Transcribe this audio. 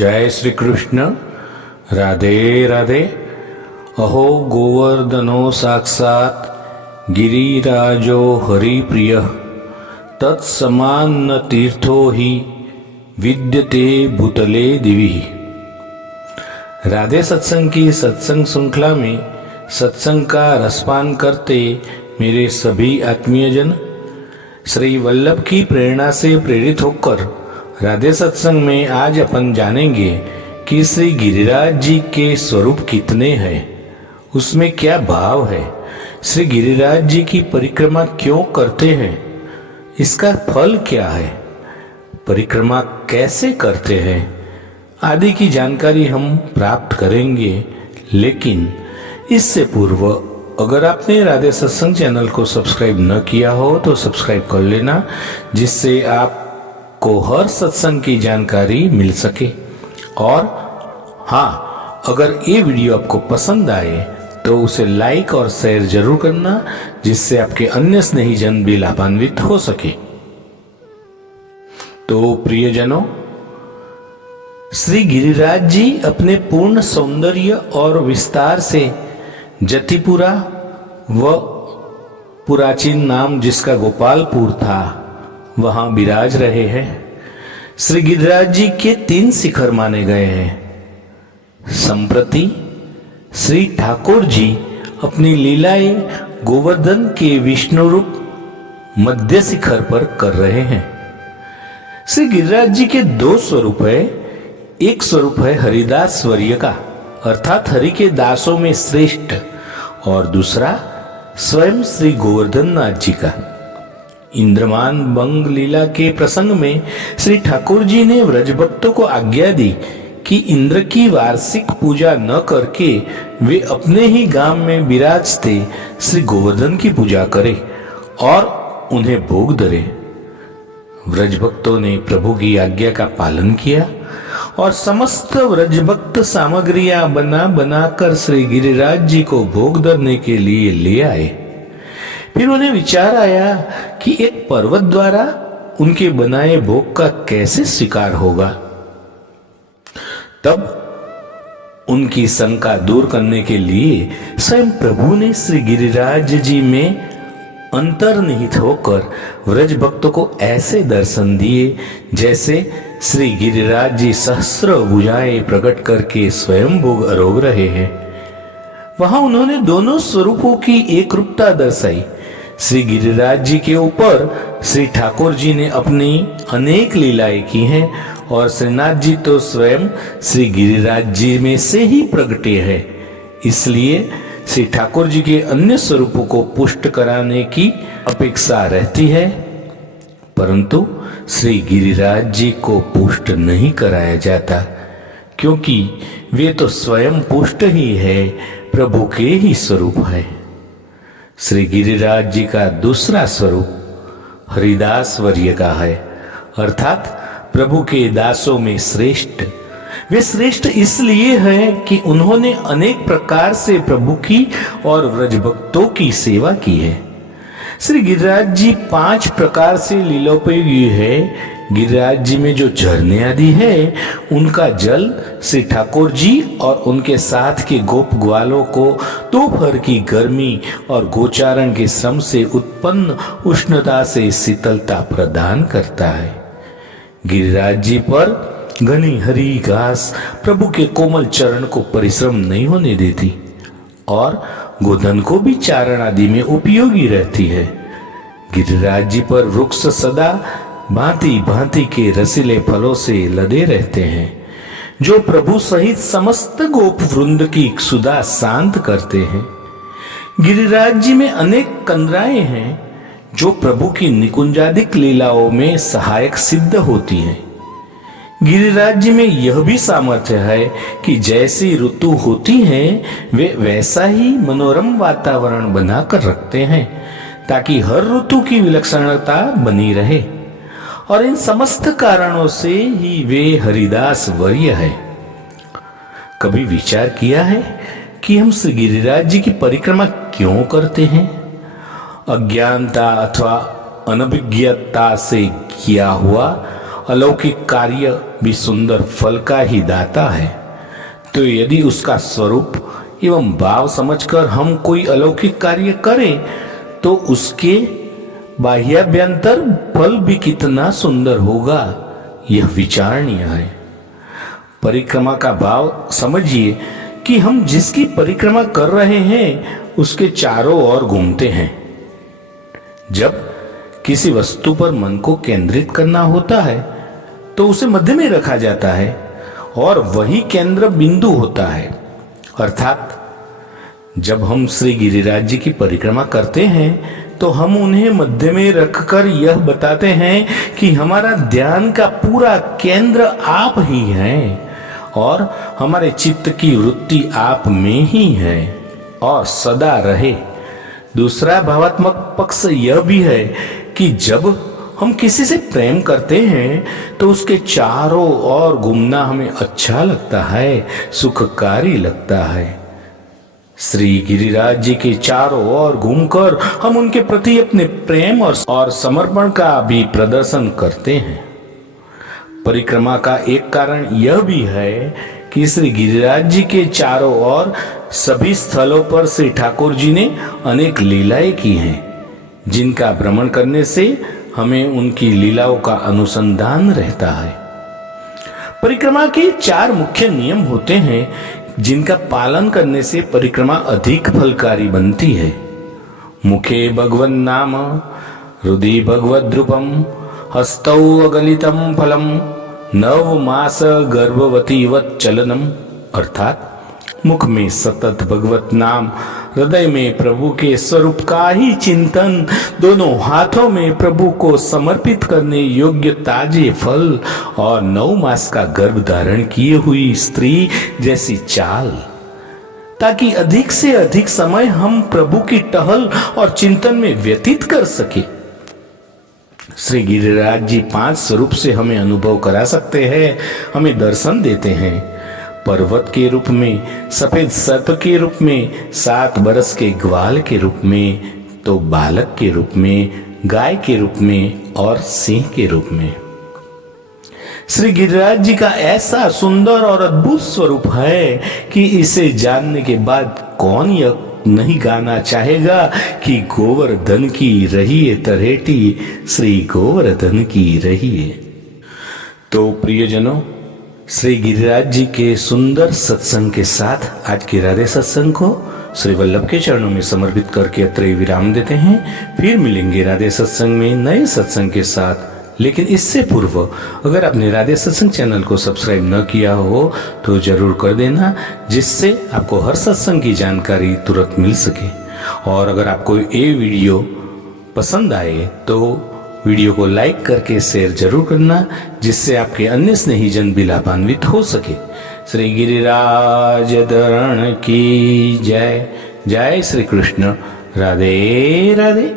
जय श्री कृष्ण। राधे राधे। अहो गोवर्धनो साक्षात् गिरिराजो हरिप्रिय तत्समान न तीर्थो ही विद्यते भूतले दिवि। राधे सत्संग की सत्संग श्रृंखला में सत्संग का रसपान करते मेरे सभी आत्मीयजन श्री वल्लभ की प्रेरणा से प्रेरित होकर राधे सत्संग में आज अपन जानेंगे कि श्री गिरिराज जी के स्वरूप कितने हैं, उसमें क्या भाव है, श्री गिरिराज जी की परिक्रमा क्यों करते हैं, इसका फल क्या है, परिक्रमा कैसे करते हैं आदि की जानकारी हम प्राप्त करेंगे। लेकिन इससे पूर्व अगर आपने राधे सत्संग चैनल को सब्सक्राइब न किया हो तो सब्सक्राइब कर लेना, जिससे आपको हर सत्संग की जानकारी मिल सके। और हाँ, अगर ये वीडियो आपको पसंद आए तो उसे लाइक और शेयर जरूर करना, जिससे आपके अन्य स्नेहीजन भी लाभान्वित हो सके। तो प्रियजनों, श्री गिरिराज जी अपने पूर्ण सौंदर्य और विस्तार से जतिपुरा व पुराचीन नाम जिसका गोपालपुर था वहां विराज रहे हैं। श्री गिरिराज जी के 3 शिखर माने गए हैं। संप्रति श्री ठाकुर जी अपनी लीलाएं गोवर्धन के विष्णु रूप मध्य शिखर पर कर रहे हैं। श्री गिरिराज जी के 2 स्वरूप है। एक स्वरूप है हरिदास वर्य का, अर्थात हरि के दासों में श्रेष्ठ, और दूसरा स्वयं श्री गोवर्धन नाथ जी का। इंद्रमान बंग लीला के प्रसंग में श्री ठाकुर जी ने व्रज भक्तों को आज्ञा दी कि इंद्र की वार्षिक पूजा न करके वे अपने ही गांव में विराजते श्री गोवर्धन की पूजा करें और उन्हें भोग धरे। व्रज भक्तों ने प्रभु की आज्ञा का पालन किया और समस्त व्रज भक्त सामग्रियां बनाकर श्री गिरिराज जी को भोग धरने के लिए ले आए। फिर उन्हें विचार आया कि एक पर्वत द्वारा उनके बनाए भोग का कैसे स्वीकार होगा। तब उनकी शंका दूर करने के लिए स्वयं प्रभु ने श्री गिरिराज जी में अंतर्निहित होकर व्रज भक्तों को ऐसे दर्शन दिए जैसे श्री गिरिराज जी सहस्र भुजाएं प्रकट करके स्वयं भोग आरोग रहे हैं। वहां उन्होंने दोनों स्वरूपों की एक रूपता दर्शाई। श्री गिरिराज जी के ऊपर श्री ठाकुर जी ने अपनी अनेक लीलाएं की हैं और श्रीनाथ जी तो स्वयं श्री गिरिराज जी में से ही प्रगटे हैं। इसलिए श्री ठाकुर जी के अन्य स्वरूपों को पुष्ट कराने की अपेक्षा रहती है, परंतु श्री गिरिराज जी को पुष्ट नहीं कराया जाता, क्योंकि वे तो स्वयं पुष्ट ही है, प्रभु के ही स्वरूप है। श्री गिरिराज जी का दूसरा स्वरूप हरिदास वर्य का है, अर्थात प्रभु के दासों में श्रेष्ठ। वे श्रेष्ठ इसलिए हैं कि उन्होंने अनेक प्रकार से प्रभु की और व्रज भक्तों की सेवा की है। श्री गिरिराज जी 5 प्रकार से लीलोपयोगी है। गिरिराज जी में जो झरने आदि है उनका जल श्री ठाकुर जी और उनके साथ के गोप ग्वालों को दोपहर की गर्मी और गोचारण के श्रम से उत्पन्न उष्णता से शीतलता प्रदान करता है। गिरिराज जी पर घनी हरी घास प्रभु के कोमल चरण को परिश्रम नहीं होने देती और गोधन को भी चारण आदि में उपयोगी रहती है। गिरिराज जी पर वृक्ष सदा भांति भांति के रसीले फलों से लदे रहते हैं, जो प्रभु सहित समस्त गोप वृंद की क्षुधा शांत करते हैं। गिरिराज जी में अनेक कंदराएं हैं जो प्रभु की निकुंजादिक लीलाओं में सहायक सिद्ध होती हैं। गिरिराज जी में यह भी सामर्थ्य है कि जैसी ऋतु होती हैं वे वैसा ही मनोरम वातावरण बनाकर रखते हैं, ताकि हर ऋतु की विलक्षणता बनी रहे, और इन समस्त कारणों से ही वे हरिदास वर्य है। कभी विचार किया है कि हम श्री गिरिराज जी की परिक्रमा क्यों करते हैं? अज्ञानता अथवा अनभिज्ञता से किया हुआ अलौकिक कार्य भी सुंदर फल का ही दाता है। तो यदि उसका स्वरूप एवं भाव समझकर हम कोई अलौकिक कार्य करें तो उसके बाह्याभ्यंतर फल भी कितना सुंदर होगा, यह विचारणीय है। परिक्रमा का भाव समझिए कि हम जिसकी परिक्रमा कर रहे हैं उसके चारों ओर घूमते हैं। जब किसी वस्तु पर मन को केंद्रित करना होता है तो उसे मध्य में रखा जाता है और वही केंद्र बिंदु होता है। अर्थात जब हम श्री गिरिराज जी की परिक्रमा करते हैं तो हम उन्हें मध्य में रखकर यह बताते हैं कि हमारा ध्यान का पूरा केंद्र आप ही हैं और हमारे चित्त की वृत्ति आप में ही है और सदा रहे। दूसरा भावात्मक पक्ष यह भी है कि जब हम किसी से प्रेम करते हैं तो उसके चारों ओर घूमना हमें अच्छा लगता है, सुखकारी लगता है। श्री गिरिराज जी के चारों ओर घूमकर हम उनके प्रति अपने प्रेम और समर्पण का भी प्रदर्शन करते हैं। परिक्रमा का एक कारण यह भी है कि श्री गिरिराज जी के चारों ओर सभी स्थलों पर श्री ठाकुर जी ने अनेक लीलाएं की हैं, जिनका भ्रमण करने से हमें उनकी लीलाओं का अनुसंधान रहता है। परिक्रमा के 4 मुख्य नियम होते हैं जिनका पालन करने से परिक्रमा अधिक फलकारी बनती है। मुखे भगवन् नाम हृदि भगवद् रूपम हस्तौ अगलितम फलम नव मास गर्भवतीवत चलनम। अर्थात मुख में सतत भगवत नाम, हृदय में प्रभु के स्वरूप का ही चिंतन, दोनों हाथों में प्रभु को समर्पित करने योग्य ताजे फल और 9 मास का गर्भ धारण किए हुई स्त्री जैसी चाल, ताकि अधिक से अधिक समय हम प्रभु की टहल और चिंतन में व्यतीत कर सके। श्री गिरिराज जी 5 स्वरूप से हमें अनुभव करा सकते हैं, हमें दर्शन देते हैं। पर्वत के रूप में, सफेद सर्प के रूप में, 7 बरस के ग्वाल के रूप में, तो बालक के रूप में, गाय के रूप में और सिंह के रूप में। श्री गिरिराज जी का ऐसा सुंदर और अद्भुत स्वरूप है कि इसे जानने के बाद कौन यह नहीं गाना चाहेगा कि गोवर्धन की रहिए तरेटी, श्री गोवर्धन की रहिए। तो प्रियजनों, श्री गिरिराज जी के सुंदर सत्संग के साथ आज के राधे सत्संग को श्री वल्लभ के चरणों में समर्पित करके अत्र विराम देते हैं। फिर मिलेंगे राधे सत्संग में नए सत्संग के साथ। लेकिन इससे पूर्व अगर आपने राधे सत्संग चैनल को सब्सक्राइब न किया हो तो जरूर कर देना, जिससे आपको हर सत्संग की जानकारी तुरंत मिल सके। और अगर आपको ये वीडियो पसंद आए तो वीडियो को लाइक करके शेयर जरूर करना, जिससे आपके अन्य स्नेहीजन भी लाभान्वित हो सके। श्री गिरिराज धरण की जय। जय श्री कृष्ण। राधे राधे।